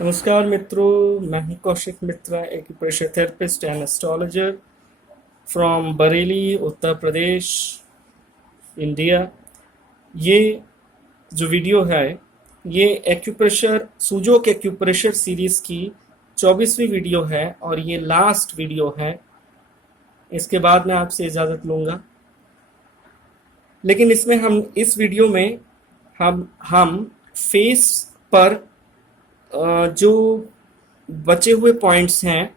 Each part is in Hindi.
नमस्कार मित्रों, मैं हूं Kaushik Mitra, acupressure therapist and astrologer from Bareilly, Uttar Pradesh, India. ये जो वीडियो है ये एक्यूप्रेशर सुजोक एक्यूप्रेशर सीरीज़ की 24वीं वीडियो है और ये लास्ट वीडियो है। इसके बाद मैं आपसे इजाज़त लूँगा, लेकिन इसमें हम इस वीडियो में हम फेस पर जो बचे हुए पॉइंट्स हैं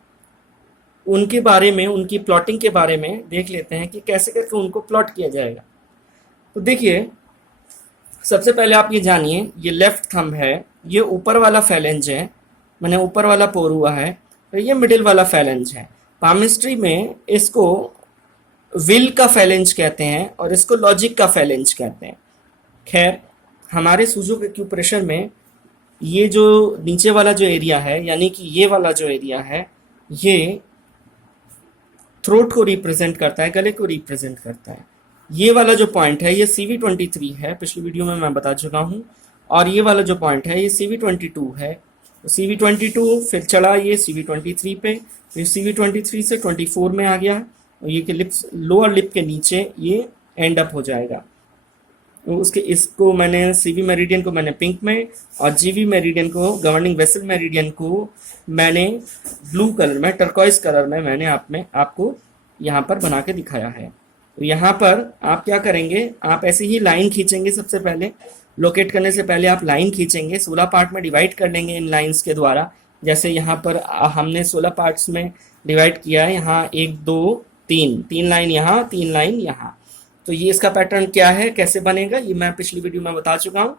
उनके बारे में, उनकी प्लॉटिंग के बारे में देख लेते हैं कि कैसे करके उनको प्लॉट किया जाएगा। तो देखिए, सबसे पहले आप ये जानिए, ये लेफ्ट थंब है, ये ऊपर वाला फैलेंज है, मैंने ऊपर वाला पोरुआ है, और ये मिडिल वाला फैलेंज है। पामिस्ट्री में इसको विल का फैलेंज कहते हैं और इसको लॉजिक का फैलेंज कहते हैं। खैर, हमारे सुजुक एक्यूप्रेशर में ये जो नीचे वाला जो एरिया है, यानी कि ये वाला जो एरिया है, ये थ्रोट को रिप्रेजेंट करता है, गले को रिप्रेजेंट करता है। ये वाला जो पॉइंट है ये CV23 है, पिछली वीडियो में मैं बता चुका हूँ। और ये वाला जो पॉइंट है ये CV22 है। तो CV22 फिर चला ये CV23 पे, फिर CV23 से 24 में आ गया, और ये के लिप्स, लोअर लिप के नीचे ये एंड अप हो जाएगा। उसके इसको मैंने सीवी मेरिडियन को मैंने पिंक में, और जीवी मेरिडियन को, गवर्निंग वेसल मेरिडियन को मैंने ब्लू कलर में, टर्कोइज कलर में मैंने आपको यहाँ पर बना के दिखाया है। तो यहाँ पर आप क्या करेंगे, आप ऐसे ही लाइन खींचेंगे। सबसे पहले लोकेट करने से पहले आप लाइन खींचेंगे, 16 पार्ट में डिवाइड कर लेंगे इन लाइंस के द्वारा। जैसे यहाँ पर हमने 16 पार्ट्स में डिवाइड किया है, यहाँ 1 2 3, 3 लाइन यहाँ, 3 लाइन यहाँ। तो ये इसका पैटर्न क्या है, कैसे बनेगा, ये मैं पिछली वीडियो में बता चुका हूँ।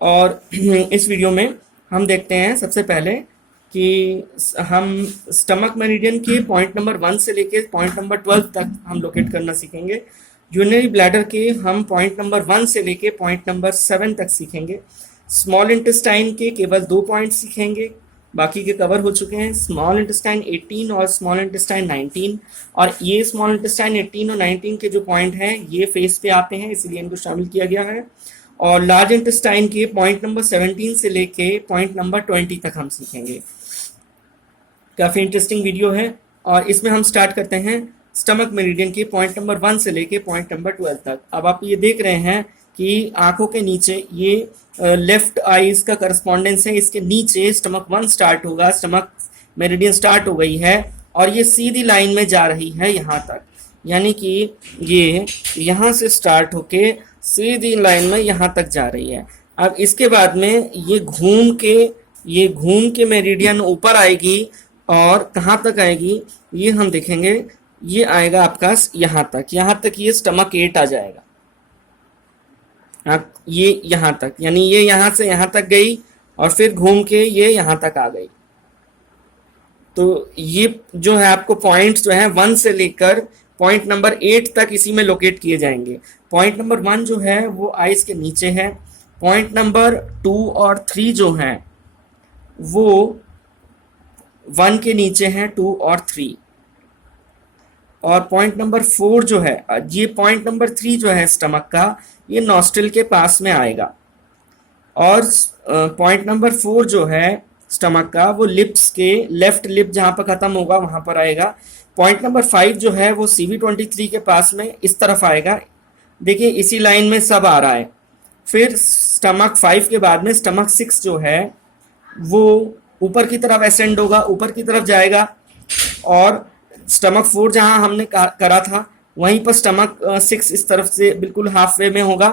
और इस वीडियो में हम देखते हैं सबसे पहले कि हम स्टमक मेरिडियन के पॉइंट नंबर 1 से लेके पॉइंट नंबर 12 तक हम लोकेट करना सीखेंगे। यूरिनरी ब्लैडर के हम पॉइंट नंबर 1 से लेके पॉइंट नंबर 7 तक सीखेंगे। स्मॉल इंटेस्टाइन के केवल 2 पॉइंट सीखेंगे, बाकी के कवर हो चुके हैं। स्मॉल इंटेस्टाइन 18 और स्मॉल इंटेस्टाइन 19, और ये स्मॉल इंटेस्टाइन 18 और 19 के जो पॉइंट हैं ये फेस पे आते हैं, इसलिए इनको शामिल किया गया है। और लार्ज इंटेस्टाइन के पॉइंट नंबर 17 से लेके पॉइंट नंबर 20 तक हम सीखेंगे। काफ़ी इंटरेस्टिंग वीडियो है, और इसमें हम स्टार्ट करते हैं स्टमक मेरिडियन के पॉइंट नंबर 1 से लेके पॉइंट नंबर 12 तक। अब आप ये देख रहे हैं कि आंखों के नीचे ये लेफ्ट आईज का करस्पॉन्डेंस है, इसके नीचे स्टमक 1 स्टार्ट होगा, स्टमक मेरिडियन स्टार्ट हो गई है, और ये सीधी लाइन में जा रही है यहाँ तक, यानी कि ये यहाँ से स्टार्ट होके सीधी लाइन में यहाँ तक जा रही है। अब इसके बाद में ये घूम के मेरिडियन ऊपर आएगी, और कहाँ तक आएगी ये हम देखेंगे। ये आएगा आपका यहाँ तक ये स्टमक 8 आ जाएगा। आप ये यहाँ तक, यानी ये यहाँ से यहाँ तक गई, और फिर घूम के ये यहाँ तक आ गई। तो ये जो है आपको पॉइंट्स जो है 1 से लेकर पॉइंट नंबर 8 तक इसी में लोकेट किए जाएंगे। पॉइंट नंबर 1 जो है वो आइस के नीचे है। पॉइंट नंबर 2 और 3 जो है वो 1 के नीचे है, 2 और 3। और पॉइंट नंबर 4 जो है, ये पॉइंट नंबर 3 जो है स्टमक का, ये नॉस्ट्रिल के पास में आएगा। और पॉइंट नंबर 4 जो है स्टमक का, वो लिप्स के लेफ्ट लिप जहाँ पर खत्म होगा वहाँ पर आएगा। पॉइंट नंबर 5 जो है वो CV23 के पास में इस तरफ आएगा। देखिए इसी लाइन में सब आ रहा है। फिर स्टमक 5 के बाद में स्टमक 6 जो है वो ऊपर की तरफ एसेंड होगा, ऊपर की तरफ जाएगा। और स्टमक 4 जहाँ हमने करा था वहीं पर स्टमक 6 इस तरफ से बिल्कुल हाफ वे में होगा।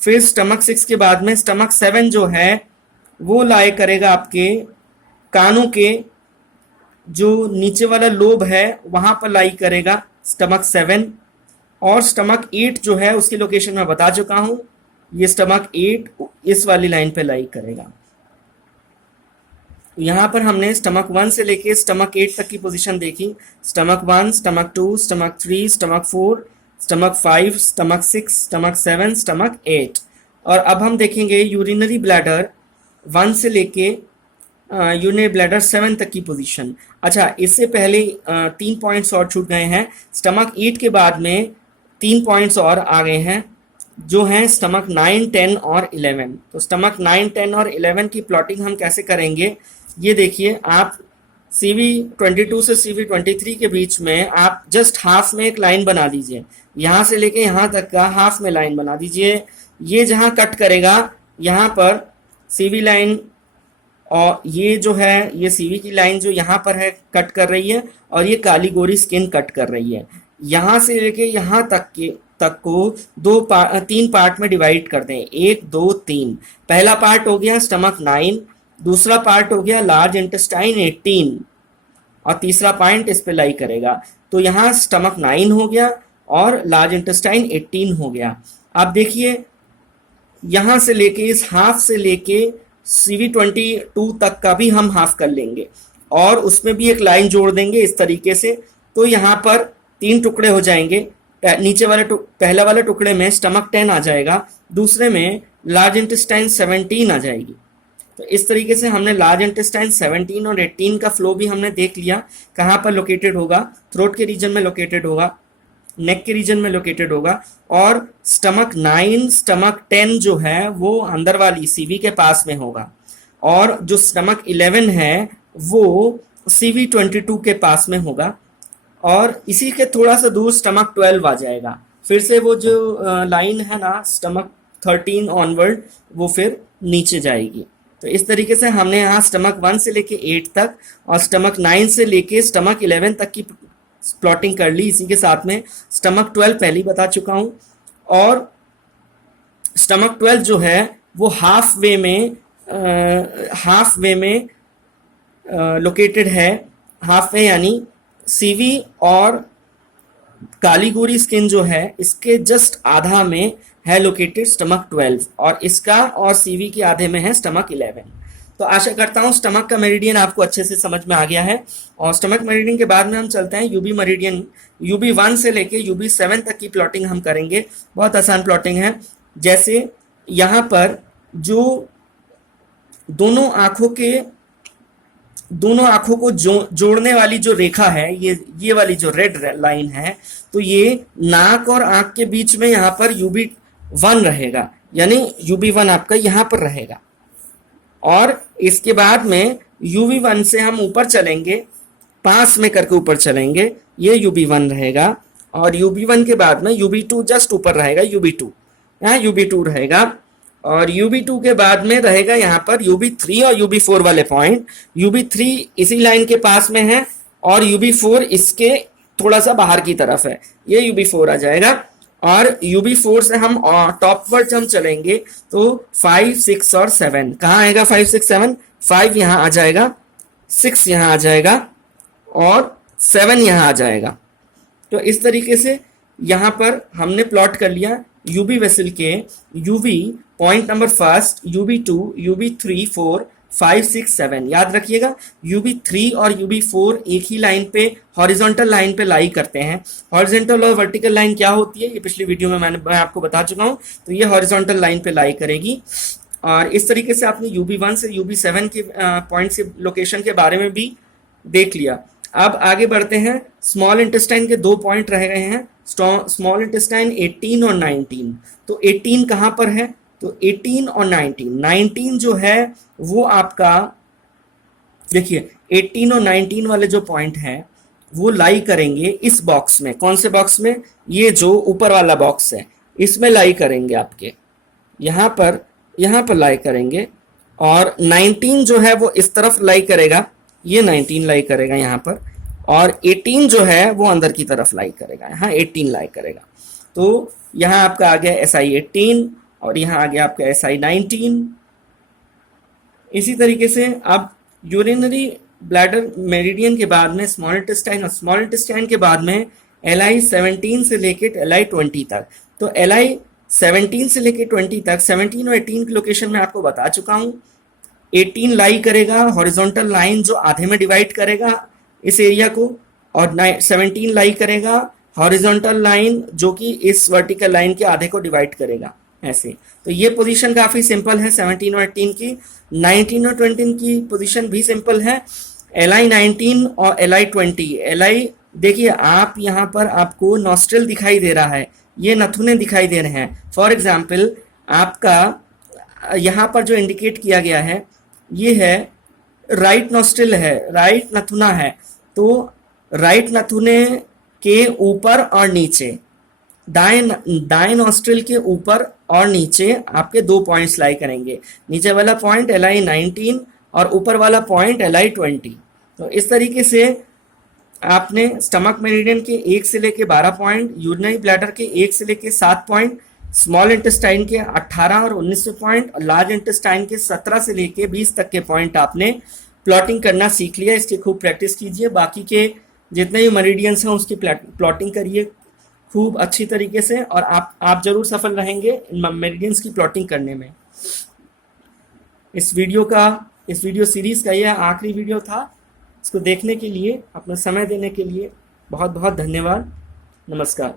फिर स्टमक 6 के बाद में स्टमक 7 जो है वो लाई करेगा आपके कानों के जो नीचे वाला लोब है वहां पर लाई करेगा स्टमक 7। और स्टमक 8 जो है उसकी लोकेशन मैं बता चुका हूं, ये स्टमक 8 इस वाली लाइन पे लाई करेगा। यहाँ पर हमने स्टमक 1 से लेके स्टमक 8 तक की पोजीशन देखी। Stomach 1, stomach 2, stomach 3, stomach 4, stomach 5, stomach 6, stomach 7, stomach 8। और अब हम देखेंगे यूरिनरी ब्लैडर 1 से लेके यूरिनरी ब्लैडर 7 तक की पोजीशन। अच्छा, इससे पहले 3 पॉइंट्स और छूट गए हैं। स्टमक 8 के बाद में 3 पॉइंट्स और आ गए हैं। जो है स्टमक 9, 10 और 11। तो स्टमक 9, 10 और 11 की प्लॉटिंग हम कैसे करेंगे, ये देखिए। आप CV22 से CV23 के बीच में आप जस्ट हाफ में एक लाइन बना दीजिए, यहाँ से लेके यहाँ तक का हाफ में लाइन बना दीजिए। ये जहाँ कट करेगा यहाँ पर CV लाइन, और ये जो है ये CV की लाइन जो यहाँ पर है कट कर रही है, और ये काली गोरी स्किन कट कर रही है। यहाँ से लेके यहाँ तक को तीन पार्ट में डिवाइड कर दें, 1, 2, 3। पहला पार्ट हो गया स्टमक 9, दूसरा पार्ट हो गया लार्ज इंटेस्टाइन 18, और तीसरा पॉइंट इस पे लाई करेगा। तो यहाँ स्टमक 9 हो गया और लार्ज इंटेस्टाइन 18 हो गया। आप देखिए यहाँ से लेके इस हाफ से लेके CV22 तक का भी हम हाफ कर लेंगे, और उसमें भी एक लाइन जोड़ देंगे इस तरीके से। तो यहाँ पर 3 टुकड़े हो जाएंगे। नीचे वाले पहला वाले टुकड़े में स्टमक 10 आ जाएगा, दूसरे में लार्ज इंटेस्टाइन 17 आ जाएगी। तो इस तरीके से हमने लार्ज इंटेस्टाइन 17 और 18 का फ्लो भी हमने देख लिया, कहाँ पर लोकेटेड होगा। थ्रोट के रीजन में लोकेटेड होगा, नेक के रीजन में लोकेटेड होगा, और स्टमक 9, स्टमक 10 जो है वो अंदर वाली CV के पास में होगा, और जो स्टमक 11 है वो CV22 के पास में होगा, और इसी के थोड़ा सा दूर स्टमक 12 आ जाएगा। फिर से वो जो लाइन है ना स्टमक 13 ऑनवर्ड, वो फिर नीचे जाएगी। तो इस तरीके से हमने यहाँ स्टमक 1 से लेके 8 तक और स्टमक 9 से लेके स्टमक 11 तक की प्लॉटिंग कर ली। इसी के साथ में स्टमक 12 पहले ही बता चुका हूँ, और स्टमक 12 जो है वो हाफ वे में लोकेटेड है। हाफ वे यानी CV और काली गोरी स्किन जो है इसके जस्ट आधा में है लोकेटेड स्टमक 12, और इसका और CV के आधे में है स्टमक 11। तो आशा करता हूँ स्टमक का मेरिडियन आपको अच्छे से समझ में आ गया है। और स्टमक मेरिडियन के बाद में हम चलते हैं UB मेरिडियन। UB1 से लेके UB7 तक की प्लॉटिंग हम करेंगे। बहुत आसान प्लॉटिंग है। जैसे यहाँ पर जो दोनों आंखों को जोड़ने वाली जो रेखा है, ये वाली जो रेड लाइन है, तो ये नाक और आंख के बीच में यहाँ पर UB1 रहेगा, यानी UB1 आपका यहाँ पर रहेगा। और इसके बाद में UB1 से हम ऊपर चलेंगे, पास में करके ऊपर चलेंगे, ये UB1 रहेगा, और UB1 के बाद में UB2 जस्ट ऊपर रहेगा, UB2 यहाँ UB2 रहेगा, और UB2 के बाद में रहेगा यहाँ पर UB3 और UB4 वाले पॉइंट। UB3 इसी लाइन के पास में है, और UB4 इसके थोड़ा सा बाहर की तरफ है, ये UB4 आ जाएगा। और UB4 से हम टॉपवर्ड हम चलेंगे तो 5, 6 और 7 कहाँ आएगा? 5, 6, 7, 5 यहाँ आ जाएगा, 6 यहाँ आ जाएगा, और 7 यहाँ आ जाएगा। तो इस तरीके से यहाँ पर हमने प्लॉट कर लिया UB वेसल के UV point number first, UB2, UB3, 4, 5, 6, 7। याद रखिएगा UB3 और UB4 एक ही लाइन पे हॉरिजॉन्टल लाइन पे लाई करते हैं। हॉरिजॉन्टल और वर्टिकल लाइन क्या होती है ये पिछली वीडियो में मैं आपको बता चुका हूँ। तो ये हॉरिजॉन्टल लाइन पे लाई करेगी। और इस तरीके से आपने UB1 से UB7 के पॉइंट से लोकेशन के बारे में भी देख लिया। अब आगे बढ़ते हैं। स्मॉल इंटेस्टाइन के 2 पॉइंट रह गए हैं, स्मॉल इंटेस्टाइन 18 और 19। तो 18 कहाँ पर है? तो 18 और 19 जो है वो आपका देखिए 18 और 19 वाले जो पॉइंट है वो लाई करेंगे इस बॉक्स में। कौन से बॉक्स में? ये जो ऊपर वाला बॉक्स है इसमें लाई करेंगे, आपके यहाँ पर लाई करेंगे। और 19 जो है वो इस तरफ लाई करेगा, ये 19 लाई करेगा यहाँ पर, और 18 जो है वो अंदर की तरफ लाई करेगा, यहाँ 18 लाई करेगा। तो यहाँ आपका आ गया SI 18 और यहाँ आ गया आपका SI 19। इसी तरीके से अब यूरिनरी ब्लैडर मेरिडियन के बाद में स्मॉल इंटेस्टाइन, और स्मॉल इंटेस्टाइन के बाद में LI 17 से लेके LI 20 तक। तो LI 17 से लेके 20 तक, 17 और 18 की लोकेशन में आपको बता चुका हूँ। 18 लाई करेगा हॉरिजॉन्टल लाइन जो आधे में डिवाइड करेगा इस एरिया को, और 17 लाई करेगा हॉरिजॉन्टल लाइन जो कि इस वर्टिकल लाइन के आधे को डिवाइड करेगा, ऐसे। तो ये पोजीशन काफी सिंपल है 17 और 18 की। 19 और 20 की पोजीशन भी सिंपल है। LI 19 और LI 20। LI देखिए आप यहाँ पर आपको नॉस्ट्रल दिखाई दे रहा है, ये नथुने दिखाई दे रहे हैं। फॉर एग्जाम्पल आपका यहाँ पर जो इंडिकेट किया गया है ये है राइट नोस्ट्रिल है, राइट नथुना है। तो राइट नथुने के ऊपर और नीचे, दाएं नॉस्ट्रिल के ऊपर और नीचे आपके 2 पॉइंट्स लाई करेंगे। नीचे वाला पॉइंट LI19 और ऊपर वाला पॉइंट LI20। तो इस तरीके से आपने स्टमक मेरिडियन के 1 से लेके 12 पॉइंट, यूरिनरी ब्लैडर के 1 से लेके 7 पॉइंट, स्मॉल इंटेस्टाइन के 18 और 19 पॉइंट और लार्ज इंटेस्टाइन के 17 से लेके 20 तक के पॉइंट आपने प्लॉटिंग करना सीख लिया। इसकी खूब प्रैक्टिस कीजिए। बाकी के जितने भी मेरिडियंस हैं उसकी प्लॉटिंग करिए खूब अच्छी तरीके से, और आप जरूर सफल रहेंगे इन मेरिडियंस की प्लॉटिंग करने में। इस वीडियो सीरीज का यह आखिरी वीडियो था। इसको देखने के लिए, अपना समय देने के लिए बहुत बहुत धन्यवाद। नमस्कार।